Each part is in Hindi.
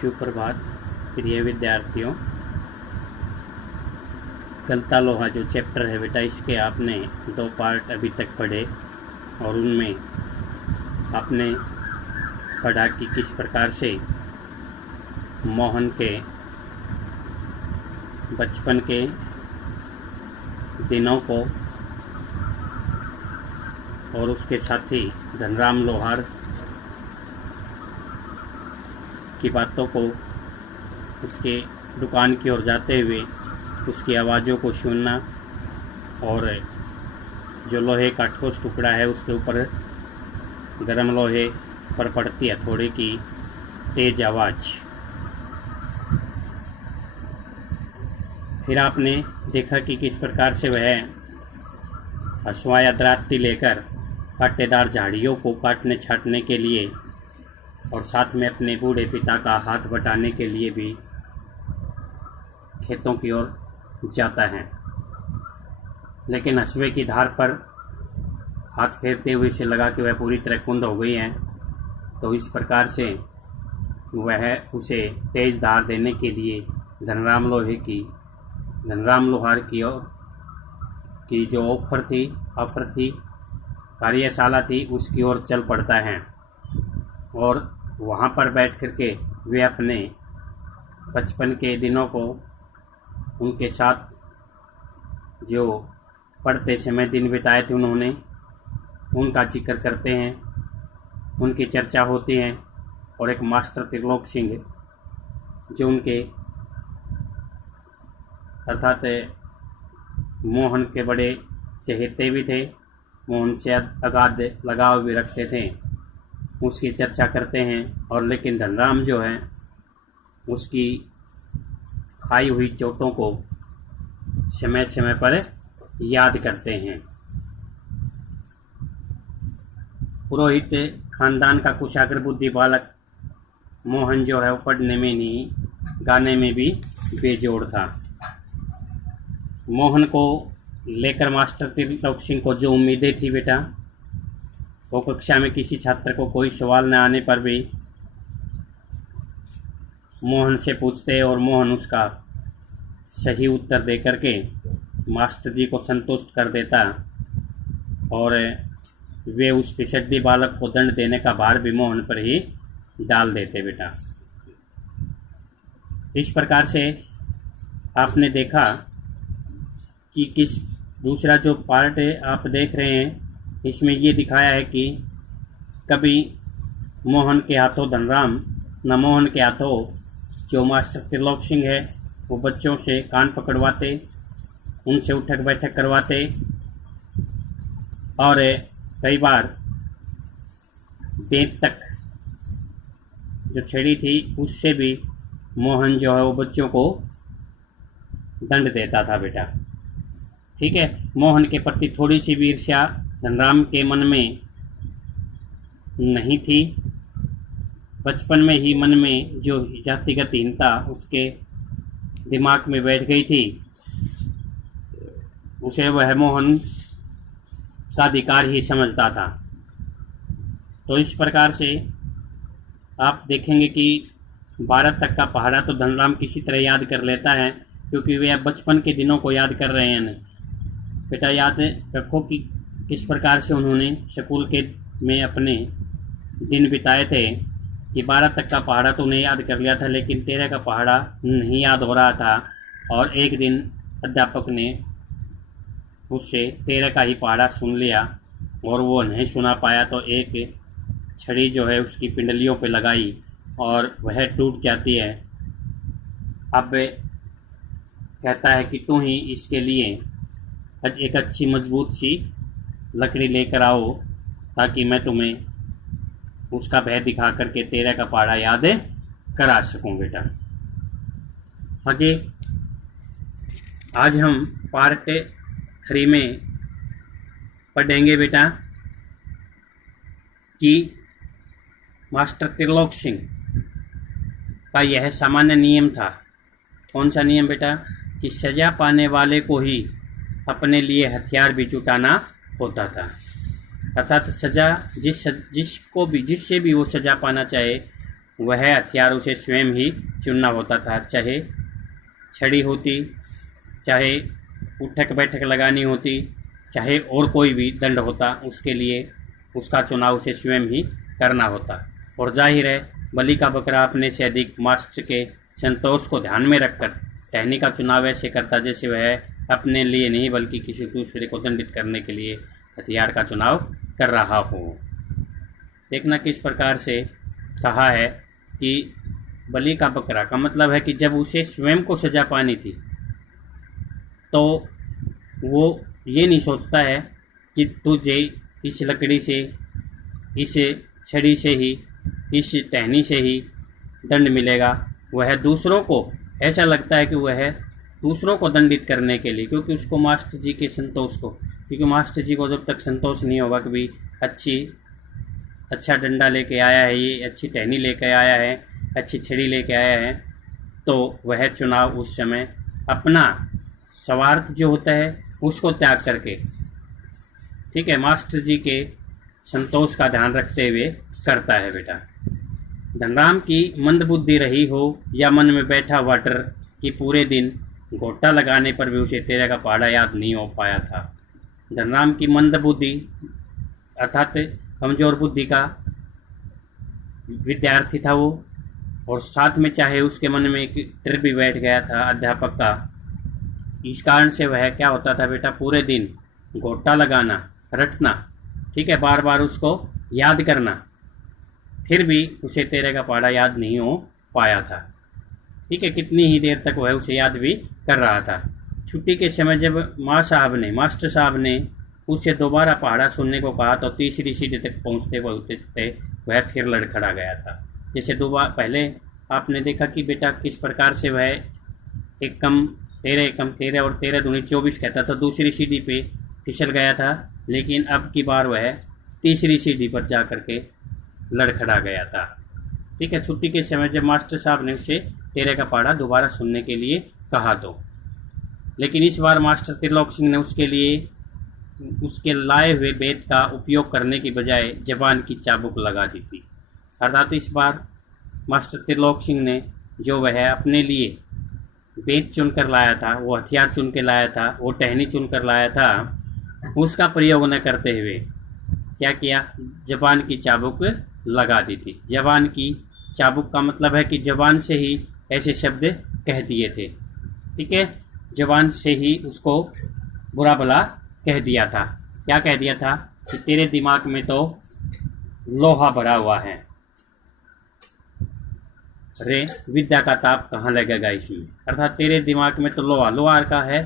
सुप्रभात प्रिय विद्यार्थियों। गलता लोहा जो चैप्टर है बेटा, इसके आपने 2 पार्ट अभी तक पढ़े और उनमें आपने पढ़ा कि किस प्रकार से मोहन के बचपन के दिनों को और उसके साथी धनराम लोहार की बातों को, उसके दुकान की ओर जाते हुए उसकी आवाज़ों को सुनना और जो लोहे का ठोस टुकड़ा है उसके ऊपर गर्म लोहे पर पड़ती हथौड़े की तेज आवाज़। फिर आपने देखा कि किस प्रकार से वह हंसुआ या दराती लेकर कांटेदार झाड़ियों को काटने छाटने के लिए और साथ में अपने बूढ़े पिता का हाथ बटाने के लिए भी खेतों की ओर जाता है। लेकिन हंसुए की धार पर हाथ फेरते हुए इसे लगा कि वह पूरी तरह कुंद हो गई है, तो इस प्रकार से वह उसे तेज धार देने के लिए धनराम लोहार की जो ऑफर थी कार्यशाला थी, उसकी ओर चल पड़ता है। और वहाँ पर बैठ कर के वे अपने बचपन के दिनों को, उनके साथ जो पढ़ते समय दिन बिताए थे उन्होंने, उनका जिक्र करते हैं, उनकी चर्चा होती है। और एक मास्टर त्रिलोक सिंह जो उनके अर्थात मोहन के बड़े चहेते भी थे, मोहन से अगाध लगाव भी रखते थे, उसकी चर्चा करते हैं। और लेकिन धनराम जो है उसकी खाई हुई चोटों को समय समय पर याद करते हैं। पुरोहित खानदान का कुशाग्र बुद्धि बालक मोहन जो है वो पढ़ने में नहीं, गाने में भी बेजोड़ था। मोहन को लेकर मास्टर त्रिलोक सिंह को जो उम्मीदें थी बेटा, वो कक्षा में किसी छात्र को कोई सवाल न आने पर भी मोहन से पूछते और मोहन उसका सही उत्तर दे करके मास्टर जी को संतुष्ट कर देता और वे उस पिछड़ी बालक को दंड देने का भार भी मोहन पर ही डाल देते बेटा। इस प्रकार से आपने देखा कि किस दूसरा जो पार्ट है आप देख रहे हैं, इसमें ये दिखाया है कि कभी मोहन के हाथों धनराम न मोहन के हाथों जो मास्टर त्रिलोक सिंह है वो बच्चों से कान पकड़वाते, उनसे उठक बैठक करवाते और कई बार बेंत तक जो छड़ी थी उससे भी मोहन जो है वो बच्चों को दंड देता था बेटा। ठीक है, मोहन के प्रति थोड़ी सी भी ईर्ष्या धनराम के मन में नहीं थी। बचपन में ही मन में जो जातिगत हीनता उसके दिमाग में बैठ गई थी, उसे वह मोहन का अधिकार ही समझता था। तो इस प्रकार से आप देखेंगे कि 12 तक का पहाड़ा तो धनराम किसी तरह याद कर लेता है, क्योंकि वे अब बचपन के दिनों को याद कर रहे हैं। बेटा याद रखो कि किस प्रकार से उन्होंने स्कूल के में अपने दिन बिताए थे कि 12 तक का पहाड़ा तो उन्हें याद कर लिया था, लेकिन 13 का पहाड़ा नहीं याद हो रहा था। और एक दिन अध्यापक ने उससे 13 का ही पहाड़ा सुन लिया और वो नहीं सुना पाया, तो एक छड़ी जो है उसकी पिंडलियों पे लगाई और वह टूट जाती है। अब कहता है कि तू ही इसके लिए एक अच्छी मजबूत सी लकड़ी लेकर आओ ताकि मैं तुम्हें उसका भय दिखा करके 13 का पहाड़ा याद करा सकूं बेटा। आगे आज हम पार्ट 3 में पढ़ेंगे बेटा कि मास्टर त्रिलोक सिंह का यह सामान्य नियम था। कौन सा नियम बेटा? कि सजा पाने वाले को ही अपने लिए हथियार भी जुटाना होता था। अर्थात सजा जिससे भी वो सजा पाना चाहे वह हथियार उसे स्वयं ही चुनना होता था, चाहे छड़ी होती, चाहे उठक बैठक लगानी होती, चाहे और कोई भी दंड होता, उसके लिए उसका चुनाव उसे स्वयं ही करना होता। और जाहिर है बलि का बकरा अपने से अधिक मास्टर के संतोष को ध्यान में रखकर टहनी का चुनाव ऐसे करता जैसे वह अपने लिए नहीं बल्कि किसी दूसरे को दंडित करने के लिए हथियार का चुनाव कर रहा हो। देखना किस प्रकार से कहा है कि बलि का बकरा का मतलब है कि जब उसे स्वयं को सजा पानी थी तो वो ये नहीं सोचता है कि तुझे इस लकड़ी से, इस छड़ी से ही, इस टहनी से ही दंड मिलेगा। वह दूसरों को, ऐसा लगता है कि वह दूसरों को दंडित करने के लिए, क्योंकि उसको मास्टर जी के संतोष को, क्योंकि मास्टर जी को जब तक संतोष नहीं होगा कि भाई अच्छा डंडा लेके आया है, ये अच्छी टहनी लेके आया है, अच्छी छड़ी लेके आया है, तो वह चुनाव उस समय अपना स्वार्थ जो होता है उसको त्याग करके, ठीक है, मास्टर जी के संतोष का ध्यान रखते हुए करता है बेटा। धनराम की मंदबुद्धि रही हो या मन में बैठा हुआ डर कि पूरे दिन घोटा लगाने पर भी उसे तेरह का पहाड़ा याद नहीं हो पाया था। धनराम की मंदबुद्धि अर्थात कमजोर बुद्धि का विद्यार्थी था वो, और साथ में चाहे उसके मन में एक डर भी बैठ गया था अध्यापक का। इस कारण से वह क्या होता था बेटा, पूरे दिन घोटा लगाना, रटना, ठीक है, बार बार उसको याद करना, फिर भी उसे तेरह का पहाड़ा याद नहीं हो पाया था। ठीक है, कितनी ही देर तक वह उसे याद भी कर रहा था। छुट्टी के समय जब मास्टर साहब ने उससे दोबारा पहाड़ा सुनने को कहा तो तीसरी सीढ़ी तक पहुँचते वह फिर लड़खड़ा गया था। जैसे दोबारा पहले आपने देखा कि बेटा किस प्रकार से वह एक कम तेरह और 13 दूनी 24 कहता था, दूसरी सीढ़ी पे फिसल गया था, लेकिन अब की बार वह तीसरी सीढ़ी पर जा कर के लड़खड़ा गया था। ठीक है, छुट्टी के समय जब मास्टर साहब ने उसे तेरह का पहाड़ा दोबारा सुनने के लिए कहा तो, लेकिन इस बार मास्टर त्रिलोक सिंह ने उसके लिए उसके लाए हुए बेत का उपयोग करने की बजाय जबान की चाबुक लगा दी थी। अर्थात इस बार मास्टर त्रिलोक सिंह ने जो वह अपने लिए बेत चुन कर लाया था, वो हथियार चुन के लाया था, वो टहनी चुन कर लाया था, उसका प्रयोग न करते हुए क्या किया, जबान की चाबुक लगा दी थी। जबान की चाबुक का मतलब है कि जबान से ही ऐसे शब्द कह दिए थे। ठीक है, जबान से ही उसको बुरा भला कह दिया था। क्या कह दिया था कि तेरे दिमाग में तो लोहा भरा हुआ है, अरे विद्या का ताप कहाँ लगेगा इसमें। अर्थात तेरे दिमाग में तो लोहार का है,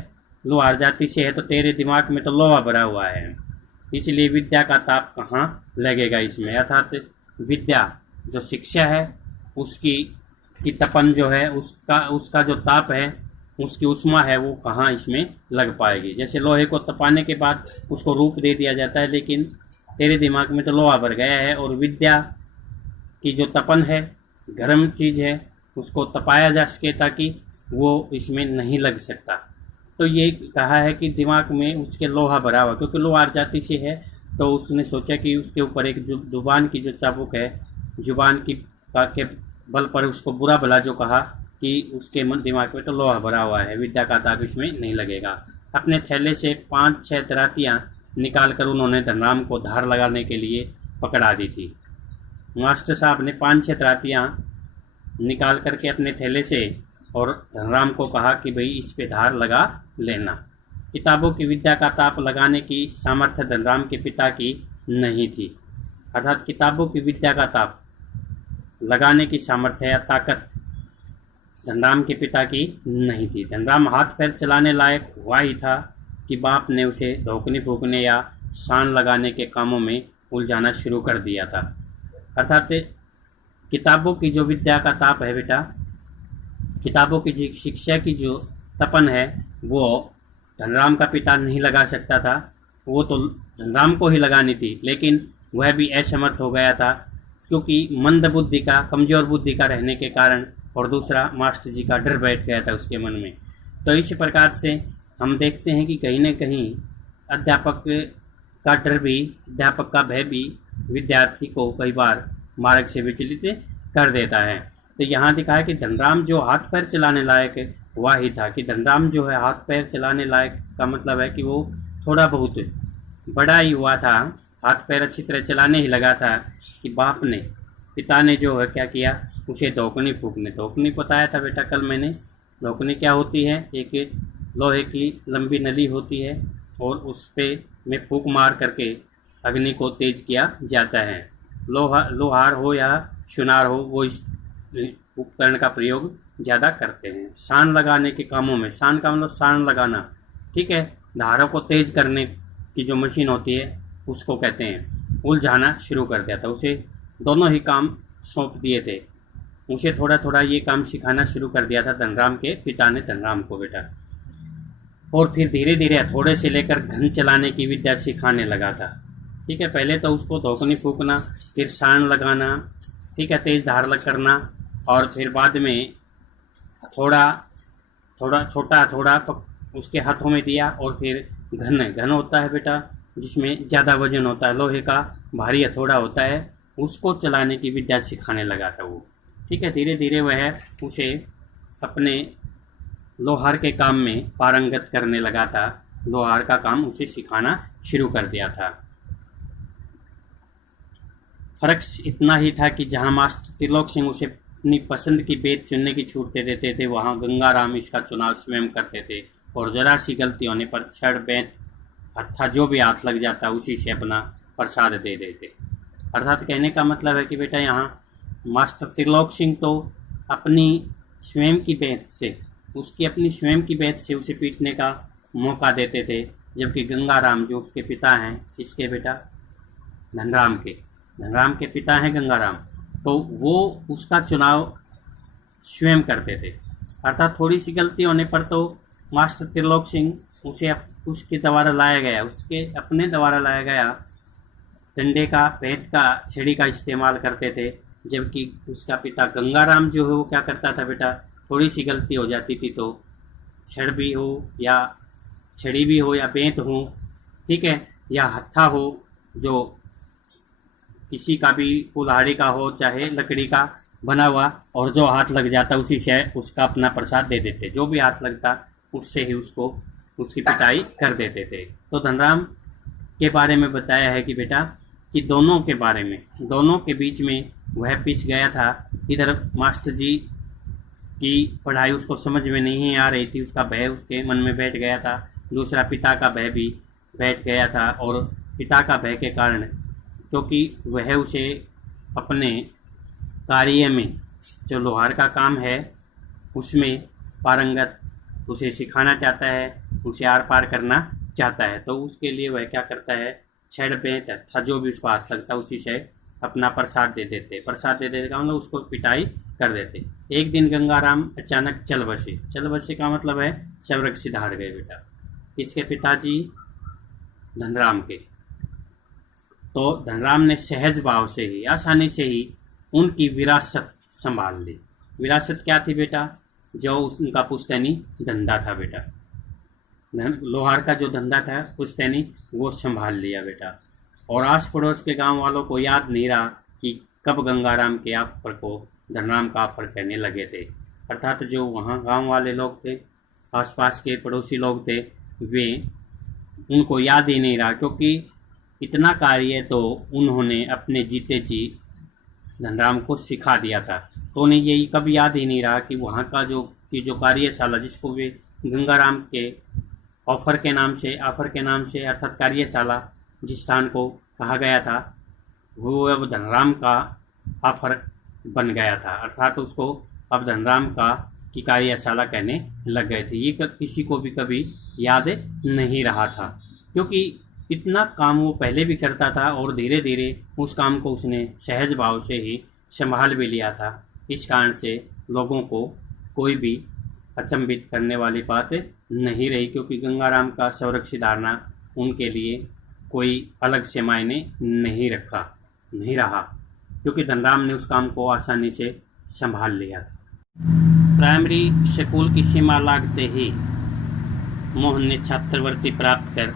लोहार जाति से है, तो तेरे दिमाग में तो लोहा भरा हुआ है, इसलिए विद्या का ताप कहाँ लगेगा इसमें। अर्थात विद्या जो शिक्षा है उसकी तपन जो है, उसका जो ताप है, उसकी उष्मा है, वो कहाँ इसमें लग पाएगी। जैसे लोहे को तपाने के बाद उसको रूप दे दिया जाता है, लेकिन तेरे दिमाग में तो लोहा भर गया है, और विद्या की जो तपन है, गर्म चीज़ है, उसको तपाया जा सके ताकि वो इसमें नहीं लग सकता। तो ये कहा है कि दिमाग में उसके लोहा भरा हुआ, क्योंकि लोहार जाति से है, तो उसने सोचा कि उसके ऊपर एक जुबान की जो चाबुक है, जुबान की के बल पर उसको बुरा भला जो कहा कि उसके मन दिमाग में तो लोहा भरा हुआ है, विद्या का ताप इसमें नहीं लगेगा। अपने थैले से 5-6 दरातियाँ निकाल कर उन्होंने धनराम को धार लगाने के लिए पकड़ा दी थी। मास्टर साहब ने 5-6 दरातियाँ निकाल करके अपने थैले से और धनराम को कहा कि भाई इस पे धार लगा लेना। किताबों की विद्या का ताप लगाने की सामर्थ्य धनराम के पिता की नहीं थी। अर्थात किताबों की विद्या का ताप लगाने की सामर्थ्य या ताकत धनराम के पिता की नहीं थी। धनराम हाथ पैर चलाने लायक हुआ ही था कि बाप ने उसे धोकने फूकने या शान लगाने के कामों में उलझाना शुरू कर दिया था। अर्थात किताबों की जो विद्या का ताप है बेटा, किताबों की शिक्षा की जो तपन है, वो धनराम का पिता नहीं लगा सकता था, वो तो धनराम को ही लगानी थी, लेकिन वह भी असमर्थ हो गया था, क्योंकि मंद बुद्धि का, कमज़ोर बुद्धि का रहने के कारण, और दूसरा मास्टर जी का डर बैठ गया था उसके मन में। तो इस प्रकार से हम देखते हैं कि कहीं न कहीं अध्यापक का डर भी, अध्यापक का भय भी विद्यार्थी को कई बार मार्ग से विचलित कर देता है। तो यहाँ दिखाया कि धनराम जो हाथ पैर चलाने लायक है वह ही था, कि धनराम जो है हाथ पैर चलाने लायक का मतलब है कि वो थोड़ा बहुत बड़ा ही हुआ था, हाथ पैर अच्छी तरह चलाने ही लगा था कि बाप ने, पिता ने जो है क्या किया, उसे धोकनी फूकने, धोकनी बताया था बेटा कल मैंने। धोकनी क्या होती है, एक लोहे की लंबी नली होती है और उस पे में फूक मार करके अग्नि को तेज किया जाता है। लोहार हो या सुनार हो, वो इस उपकरण का प्रयोग ज़्यादा करते हैं सान लगाने के कामों में। सान का मतलब सान लगाना, ठीक है। धारों को तेज करने की जो मशीन होती है उसको कहते हैं। उलझाना शुरू कर दिया था उसे, दोनों ही काम सौंप दिए थे उसे। थोड़ा थोड़ा ये काम सिखाना शुरू कर दिया था धनराम के पिता ने धनराम को बेटा। और फिर धीरे धीरे हथौड़े से लेकर घन चलाने की विद्या सिखाने लगा था, ठीक है। पहले तो उसको धोकनी फूकना, फिर सान लगाना, ठीक है, तेज धार करना, और फिर बाद में थोड़ा छोटा हथौड़ा उसके हाथों में दिया, और फिर घन होता है बेटा जिसमें ज़्यादा वजन होता है, लोहे का भारी हथौड़ा होता है, उसको चलाने की विद्या सिखाने लगा था वो, ठीक है। धीरे धीरे वह उसे अपने लोहार के काम में पारंगत करने लगा था, लोहार का काम उसे सिखाना शुरू कर दिया था। फर्क इतना ही था कि जहां मास्टर त्रिलोक सिंह उसे अपनी पसंद की बेत चुनने की छूट दे देते थे, वहां गंगाराम इसका चुनाव स्वयं करते थे, और जरा सी गलती होने पर छड़ बेत हत्था जो भी हाथ लग जाता उसी से अपना प्रसाद दे देते। अर्थात कहने का मतलब है कि बेटा यहाँ मास्टर त्रिलोक सिंह तो अपनी स्वयं की बेत से, उसकी अपनी स्वयं की बेत से उसे पीटने का मौका देते थे, जबकि गंगाराम जो उसके पिता हैं, किसके बेटा, धनराम के पिता हैं गंगाराम, तो वो उसका चुनाव स्वयं करते थे। अर्थात थोड़ी सी गलती होने पर तो मास्टर त्रिलोक सिंह उसे उसके द्वारा लाया गया, उसके अपने द्वारा लाया गया डंडे का, बेत का, छड़ी का इस्तेमाल करते थे, जबकि उसका पिता गंगाराम जो है वो क्या करता था बेटा, थोड़ी सी गलती हो जाती थी तो छड़ भी हो या छड़ी भी हो या बेंत हो, ठीक है, या हत्था हो जो किसी का भी कुल्हाड़ी का हो चाहे लकड़ी का बना हुआ, और जो हाथ लग जाता उसी से उसका अपना प्रसाद दे देते, जो भी हाथ लगता उससे ही उसको उसकी पिटाई कर देते थे। तो धनराम के बारे में बताया है कि बेटा कि दोनों के बारे में, दोनों के बीच में वह पिस गया था। इधर मास्टर जी की पढ़ाई उसको समझ में नहीं आ रही थी, उसका भय उसके मन में बैठ गया था, दूसरा पिता का भय भी बैठ गया था, और पिता का भय के कारण क्योंकि वह उसे अपने कार्य में जो लोहार का काम है उसमें पारंगत उसे सिखाना चाहता है, उसे आर पार करना चाहता है, तो उसके लिए वह क्या करता है, छड़ बेंत था जो भी उसको हाथ लगता उसी से अपना प्रसाद दे देते का मतलब उसको पिटाई कर देते। एक दिन गंगाराम अचानक चल बसे का मतलब है शवरक से हार गए बेटा, किसके, पिताजी धनराम के। तो धनराम ने सहज भाव से ही, आसानी से ही उनकी विरासत संभाल ली। विरासत क्या थी बेटा, जो उनका पुश्तैनी धंधा था बेटा, लोहार का जो धंधा था पुश्तैनी, वो संभाल लिया बेटा। और आस पड़ोस के गांव वालों को याद नहीं रहा कि कब गंगाराम के ऑफर को धनराम का ऑफर कहने लगे थे। अर्थात जो वहाँ गांव वाले लोग थे, आसपास के पड़ोसी लोग थे, वे उनको याद ही नहीं रहा, क्योंकि इतना कार्य तो उन्होंने अपने जीते जी धनराम को सिखा दिया था, तो उन्हें यही कभी याद ही नहीं रहा कि वहाँ का जो कार्यशाला जिसको वे गंगाराम के ऑफर के नाम से अर्थात कार्यशाला जिस स्थान को कहा गया था, वो अब धनराम का ऑफर बन गया था। अर्थात उसको अब धनराम का की कार्यशाला कहने लग गए थे। ये किसी को भी कभी याद नहीं रहा था, क्योंकि इतना काम वो पहले भी करता था और धीरे धीरे उस काम को उसने सहज भाव से ही संभाल भी लिया था। इस कारण से लोगों को कोई भी अचंभित करने वाली बात नहीं रही, क्योंकि गंगाराम का संरक्षित धारणा उनके लिए कोई अलग से मायने नहीं रहा, क्योंकि धनराम ने उस काम को आसानी से संभाल लिया था। प्राइमरी स्कूल की सीमा लागते ही मोहन ने छात्रवृत्ति प्राप्त कर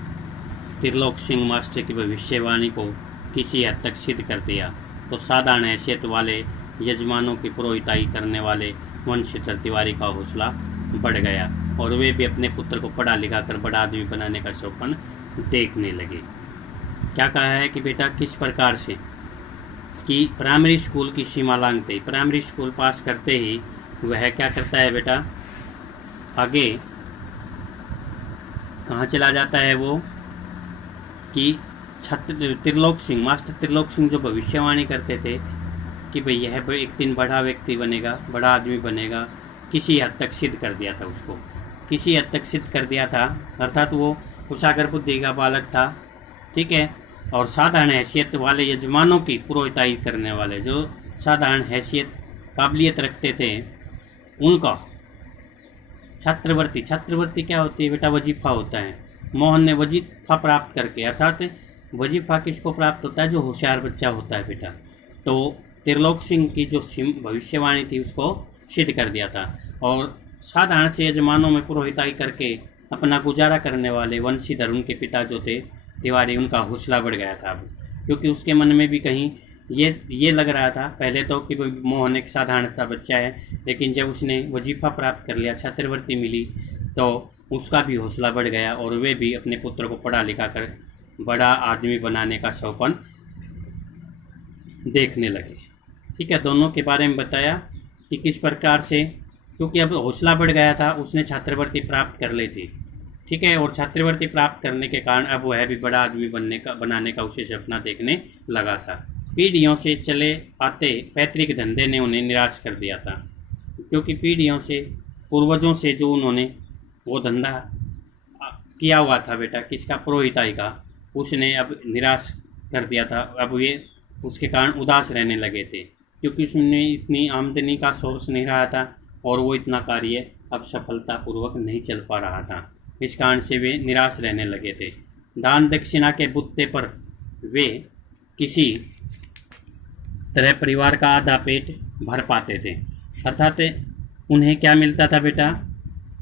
त्रिलोक सिंह मास्टर की भविष्यवाणी को किसी हद तक सिद्ध कर दिया। तो साधारण हैसियत वाले यजमानों की पुरोहिताई करने वाले वंशीधर तिवारी का हौसला बढ़ गया और वे भी अपने पुत्र को पढ़ा लिखा कर बड़ा आदमी बनाने का सपन देखने लगे। क्या कहा है कि बेटा किस प्रकार से कि प्राइमरी स्कूल की सीमा लांघते ही, प्राइमरी स्कूल पास करते ही वह क्या करता है बेटा, आगे कहाँ चला जाता है वो कि त्रिलोक सिंह, मास्टर त्रिलोक सिंह जो भविष्यवाणी करते थे कि भाई यह एक दिन बड़ा व्यक्ति बनेगा, बड़ा आदमी बनेगा, किसी हद तक सिद्ध कर दिया था उसको, किसी हद तक सिद्ध कर दिया था। अर्थात वो कुशाग्र बुद्धि का बालक था, ठीक है, और साधारण हैसियत वाले यजमानों की पुरोहिताई करने वाले, जो साधारण हैसियत काबिलियत रखते थे, उनका छात्रवृत्ति, छात्रवृत्ति क्या होती है बेटा, वजीफा होता है। मोहन ने वजीफा प्राप्त करके, अर्थात वजीफा किसको प्राप्त होता है, जो होशियार बच्चा होता है बेटा, तो त्रिलोक सिंह की जो भविष्यवाणी थी उसको सिद्ध कर दिया था। और साधारण से यजमानों में पुरोहिताई करके अपना गुजारा करने वाले वंशीधर उनके पिता जो थे तिवारी, उनका हौसला बढ़ गया था अब, क्योंकि उसके मन में भी कहीं ये लग रहा था पहले तो कि मोहन एक साधारण सा बच्चा है, लेकिन जब उसने वजीफा प्राप्त कर लिया, छात्रवृत्ति मिली, तो उसका भी हौसला बढ़ गया और वे भी अपने पुत्र को पढ़ा लिखा कर बड़ा आदमी बनाने का सपन देखने लगे। ठीक है, दोनों के बारे में बताया कि किस प्रकार से, क्योंकि अब हौसला बढ़ गया था, उसने छात्रवृत्ति प्राप्त कर ली थी, ठीक है, और छात्रवृत्ति प्राप्त करने के कारण अब वह भी बड़ा आदमी बनाने का उसे सपना देखने लगा था। पीढ़ियों से चले आते पैतृक धंधे ने उन्हें निराश कर दिया था, क्योंकि पीढ़ियों से, पूर्वजों से जो उन्होंने वो धंधा किया हुआ था बेटा, किसका, पुरोहिताई का, उसने अब निराश कर दिया था। अब ये उसके कारण उदास रहने लगे थे, क्योंकि उसने इतनी आमदनी का सोर्स नहीं रहा था और वो इतना कार्य अब सफलतापूर्वक नहीं चल पा रहा था। इस कारण से वे निराश रहने लगे थे। दान दक्षिणा के बुत्ते पर वे किसी तरह परिवार का आधा पेट भर पाते थे, अर्थात उन्हें क्या मिलता था बेटा,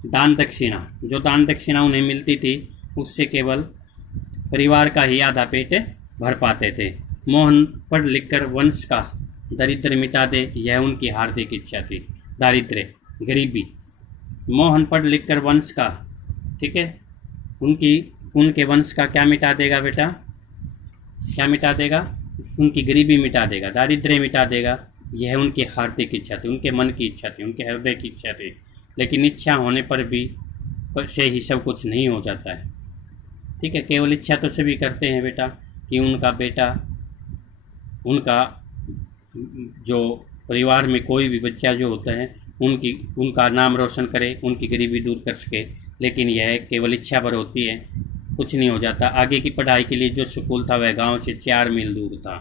दान दक्षिणा। जो दान दक्षिणा उन्हें मिलती थी उससे केवल परिवार का ही आधा पेट भर पाते थे। मोहन पढ़ लिखकर वंश का दरिद्र मिटा दे, यह उनकी हार्दिक इच्छा थी। दारिद्र्य, गरीबी, मोहन पढ़ लिखकर वंश का, ठीक है, उनके वंश का क्या मिटा देगा बेटा, क्या मिटा देगा, उनकी गरीबी मिटा देगा, दारिद्र्य मिटा देगा, यह उनकी हार्दिक इच्छा थी, उनके मन की इच्छा थी, उनके हृदय की इच्छा थी। लेकिन इच्छा होने पर भी से ही सब कुछ नहीं हो जाता है, ठीक है। केवल इच्छा तो सभी करते हैं बेटा कि उनका बेटा, उनका जो परिवार में कोई भी बच्चा जो होता है उनका नाम रोशन करे, उनकी गरीबी दूर कर सके, लेकिन यह केवल इच्छा पर होती है, कुछ नहीं हो जाता। आगे की पढ़ाई के लिए जो स्कूल था वह गांव से 4 मील दूर था,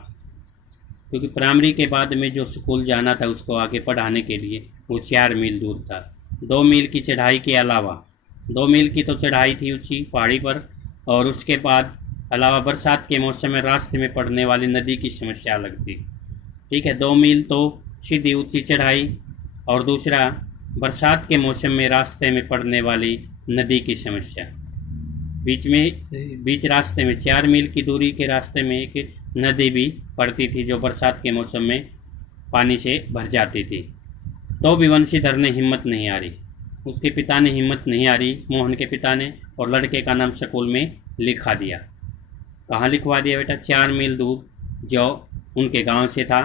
क्योंकि प्राइमरी के बाद में जो स्कूल जाना था उसको आगे पढ़ाने के लिए वो 4 मील दूर था। 2 मील की चढ़ाई के अलावा, 2 मील की तो चढ़ाई थी ऊंची पहाड़ी पर, और उसके बाद अलावा बरसात के मौसम में रास्ते में पड़ने वाली नदी की समस्या लगती, ठीक है। 2 मील तो सीधी ऊंची चढ़ाई, और दूसरा बरसात के मौसम में रास्ते में पड़ने वाली नदी की समस्या। बीच रास्ते में 4 मील की दूरी के रास्ते में एक नदी भी पड़ती थी जो बरसात के मौसम में पानी से भर जाती थी। तो भी वंशीधर ने हिम्मत नहीं हारी, उसके पिता ने हिम्मत नहीं हारी, मोहन के पिता ने, और लड़के का नाम स्कूल में लिखा दिया। कहाँ लिखवा दिया बेटा, 4 मील दूर जो उनके गांव से था,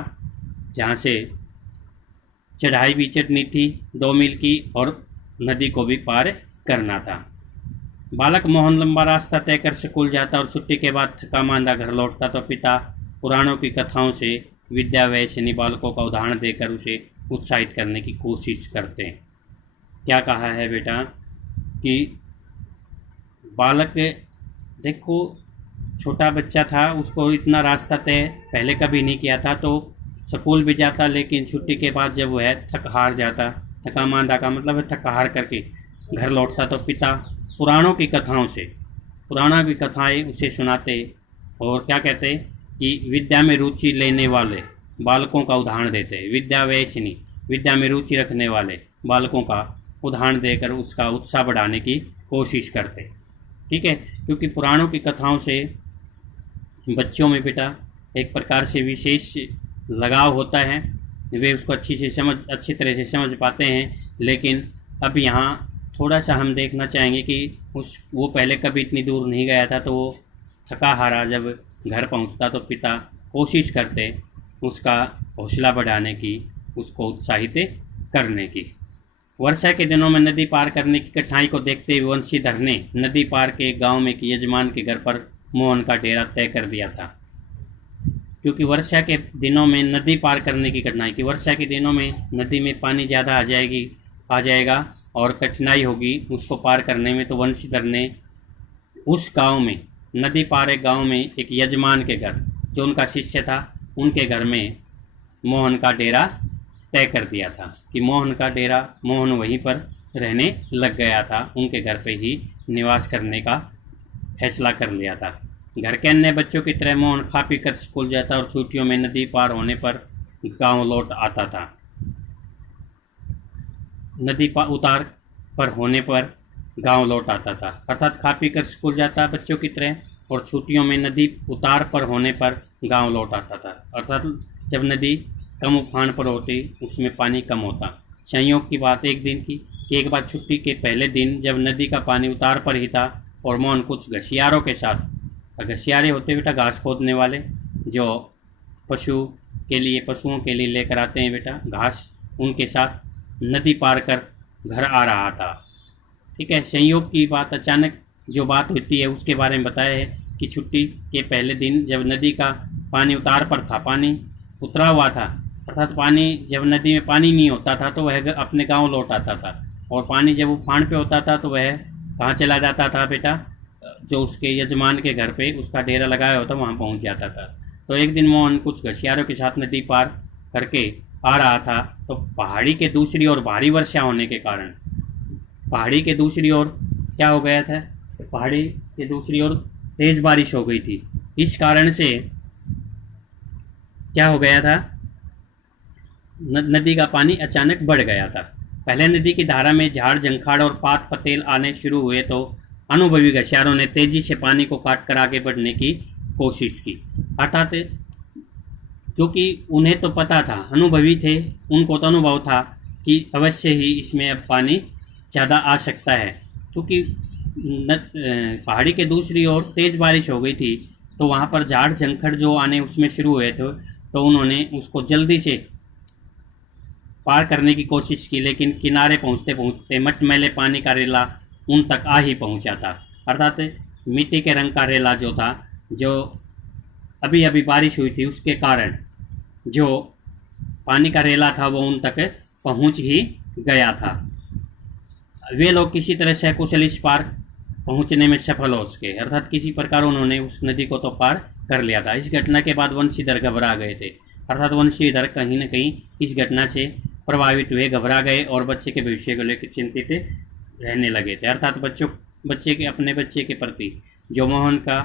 जहाँ से चढ़ाई भी चढ़नी थी 2 मील की और नदी को भी पार करना था। बालक मोहन लंबा रास्ता तय कर स्कूल जाता और छुट्टी के बाद थका मांदा घर लौटता तो पिता पुराणों की कथाओं से विद्या वैश्यनी बालकों का उदाहरण देकर उसे उत्साहित करने की कोशिश करते हैं। क्या कहा है बेटा कि बालक, देखो छोटा बच्चा था, उसको इतना रास्ता तय पहले कभी नहीं किया था, तो स्कूल भी जाता, लेकिन छुट्टी के बाद जब वह थक हार जाता, थका मांदा का मतलब है थक हार करके घर लौटता, तो पिता पुराणों की कथाओं से, पुराणों की कथाएं उसे सुनाते और क्या कहते कि विद्या में रुचि लेने वाले बालकों का उदाहरण देते, विद्या वैश्यनी, विद्या में रुचि रखने वाले बालकों का उदाहरण देकर उसका उत्साह बढ़ाने की कोशिश करते, ठीक है। क्योंकि पुराणों की कथाओं से बच्चों में बेटा एक प्रकार से विशेष लगाव होता है, वे उसको अच्छी तरह से समझ पाते हैं। लेकिन अब यहाँ थोड़ा सा हम देखना चाहेंगे कि वो पहले कभी इतनी दूर नहीं गया था, तो वो थका हारा जब घर पहुँचता तो पिता कोशिश करते उसका हौसला बढ़ाने की, उसको उत्साहित करने की। वर्षा के दिनों में नदी पार करने की कठिनाई को देखते हुए वंशीधर ने नदी पार के गांव में एक यजमान के घर पर मोहन का डेरा तय कर दिया था। क्योंकि वर्षा के दिनों में नदी पार करने की कठिनाई की, वर्षा के दिनों में नदी में पानी ज़्यादा आ जाएगा और कठिनाई होगी उसको पार करने में, तो वंशीधर ने उस गांव में, नदी पार एक गांव में एक यजमान के घर, जो उनका शिष्य था, उनके घर में मोहन का डेरा तय कर दिया था कि मोहन वहीं पर रहने लग गया था, उनके घर पे ही निवास करने का फैसला कर लिया था। घर के अन्य बच्चों की तरह मोहन खा पी कर स्कूल जाता और छुट्टियों में नदी पार होने पर गांव लौट आता था। नदी उतार पर होने पर गांव लौट आता था, अर्थात खा पी कर स्कूल जाता बच्चों की तरह और छुट्टियों में नदी उतार पर होने पर गांव लौट आता था। अर्थात जब नदी कम उफान पर होती उसमें पानी कम होता। संयोग की बात एक दिन की कि एक बार छुट्टी के पहले दिन जब नदी का पानी उतार पर ही था और मोहन कुछ घसियारों के साथ, घसियारे होते बेटा घास खोदने वाले, जो पशुओं के लिए लेकर आते हैं बेटा घास, उनके साथ नदी पार कर घर आ रहा था। ठीक है, संयोग की बात, अचानक जो बात होती है उसके बारे में बताया है कि छुट्टी के पहले दिन जब नदी का पानी उतार पर था, पानी उतरा हुआ था, अर्थात पानी जब नदी में पानी नहीं होता था तो वह अपने गांव लौट आता था, और पानी जब उफान पे होता था तो वह कहाँ चला जाता था बेटा, जो उसके यजमान के घर पे उसका डेरा लगाया होता वहाँ पहुँच जाता था। तो एक दिन मोहन कुछ घसियारों के साथ नदी पार करके आ रहा था, तो पहाड़ी के दूसरी ओर भारी वर्षा होने के कारण, पहाड़ी के दूसरी ओर क्या हो गया था, पहाड़ी के दूसरी ओर तेज़ बारिश हो गई थी। इस कारण से क्या हो गया था, नदी का पानी अचानक बढ़ गया था। पहले नदी की धारा में झाड़ झंखाड़ और पात पतेल आने शुरू हुए तो अनुभवी घसियारों ने तेजी से पानी को काट कर आगे बढ़ने की कोशिश की। अर्थात क्योंकि उन्हें तो पता था, अनुभवी थे, उनको तो अनुभव था कि अवश्य ही इसमें अब पानी ज़्यादा आ सकता है। क्योंकि पहाड़ी के दूसरी ओर तेज़ बारिश हो गई थी तो वहाँ पर झाड़ झंखड़ जो आने उसमें शुरू हुए थे, तो उन्होंने उसको जल्दी से पार करने की कोशिश की, लेकिन किनारे पहुँचते पहुँचते मटमैले पानी का रेला उन तक आ ही पहुँचा था। अर्थात मिट्टी के रंग का रेला जो था, जो अभी अभी बारिश हुई थी उसके कारण जो पानी का रेला था वो उन तक पहुँच ही गया था। वे लोग किसी तरह से कुशल इस पार पहुंचने में सफल हो सके, अर्थात किसी प्रकार उन्होंने उस नदी को तो पार कर लिया था। इस घटना के बाद वंशीधर घबरा गए थे, अर्थात वंशीधर कहीं न कहीं इस घटना से प्रभावित हुए, घबरा गए और बच्चे के भविष्य को लेकर चिंतित रहने लगे थे। अर्थात अपने बच्चे के प्रति जो मोहन का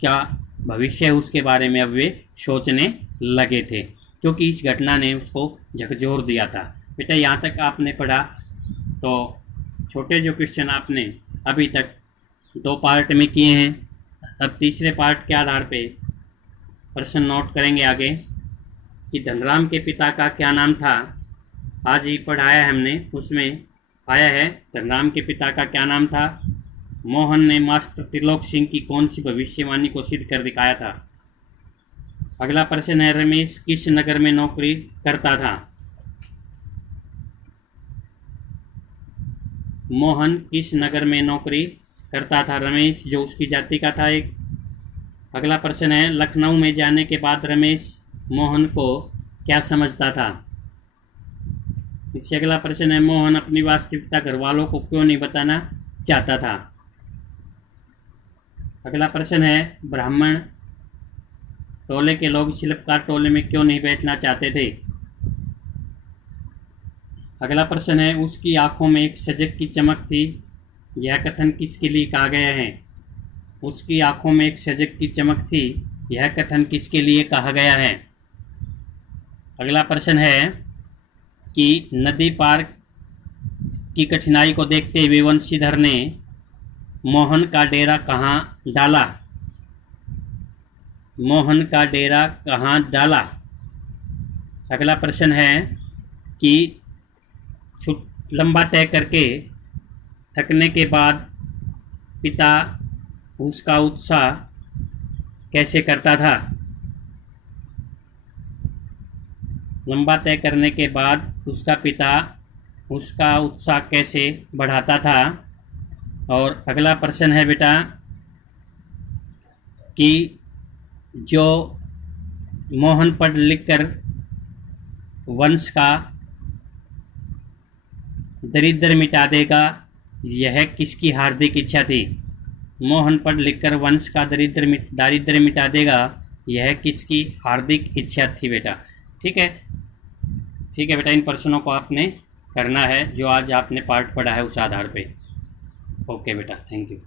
क्या भविष्य है उसके बारे में अब वे सोचने लगे थे, क्योंकि इस घटना ने उसको झकझोर दिया था। बेटा यहाँ तक आपने पढ़ा, तो छोटे जो क्वेश्चन आपने अभी तक 2 पार्ट में किए हैं, अब तीसरे पार्ट के आधार पे प्रश्न नोट करेंगे आगे कि धनराम के पिता का क्या नाम था। आज ही पढ़ाया हमने, उसमें आया है धनराम के पिता का क्या नाम था। मोहन ने मास्टर त्रिलोक सिंह की कौन सी भविष्यवाणी को सिद्ध कर दिखाया था। अगला प्रश्न है रमेश किस नगर में नौकरी करता था। मोहन किस नगर में नौकरी करता था, रमेश जो उसकी जाति का था एक। अगला प्रश्न है लखनऊ में जाने के बाद रमेश मोहन को क्या समझता था। इससे अगला प्रश्न है मोहन अपनी वास्तविकता घर वालों को क्यों नहीं बताना चाहता था। अगला प्रश्न है ब्राह्मण टोले के लोग शिल्पकार टोले में क्यों नहीं बैठना चाहते थे। अगला प्रश्न है उसकी आंखों में एक सजग की चमक थी, यह कथन किसके लिए कहा गया है। उसकी आंखों में एक सजग की चमक थी, यह कथन किसके लिए कहा गया है। अगला प्रश्न है कि नदी पार की कठिनाई को देखते हुए वंशीधर ने मोहन का डेरा कहाँ डाला। मोहन का डेरा कहाँ डाला। अगला प्रश्न है कि लंबा तय करके थकने के बाद पिता उसका उत्साह कैसे करता था। लंबा तय करने के बाद उसका पिता उसका उत्साह कैसे बढ़ाता था। और अगला प्रश्न है बेटा कि जो मोहन पढ़ लिख कर वंश का दरिद्र मिटा देगा, यह किसकी हार्दिक इच्छा थी। मोहन पढ़ लिख कर वंश का दारिद्र्य मिटा देगा, यह किसकी हार्दिक इच्छा थी बेटा। ठीक है बेटा, इन प्रश्नों को आपने करना है जो आज आपने पाठ पढ़ा है उस आधार पे। ओके बेटा, थैंक यू।